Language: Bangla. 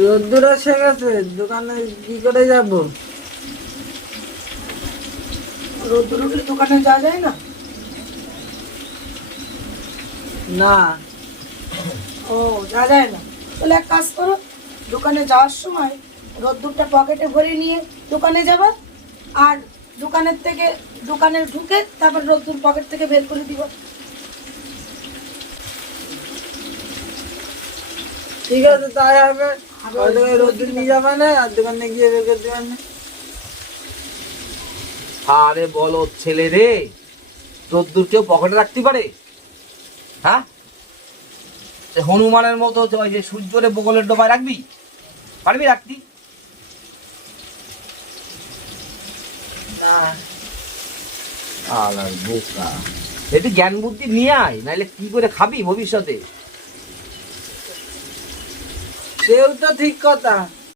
রোদ্দুর এসে গেছে, দোকানে কি করে যাব? রোদ্দুর উঠলে দোকানে যাওয়া যায় না? না। ও, যাওয়া যায় না। তাহলে এক কাজ করো, দোকানে যাওয়ার সময় রোদ্দুরটা পকেটে ভরে নিয়ে দোকানে যাবা, আর দোকানের থেকে, দোকানে ঢুকে তারপর রোদ্দুর পকেট থেকে বের করে দিব। ঠিক আছে, তাই হবে। রোদ্দুর নিয়ে যাবে না আর দোকানে গিয়ে আরে বলো ছেলে রে, রোদ্দুর কেউ পকেটে রাখতে পারে? হ্যাঁ? হনুমানের মতো ওই যে সূর্যরে বগলের ডোবায় রাখবি? পারবি রাখতি? না আলার বোকা। একটু জ্ঞান বুদ্ধি নিয়ে আয় নাহলে কি করে খাবি ভবিষ্যতে? সেও তো ঠিক কথা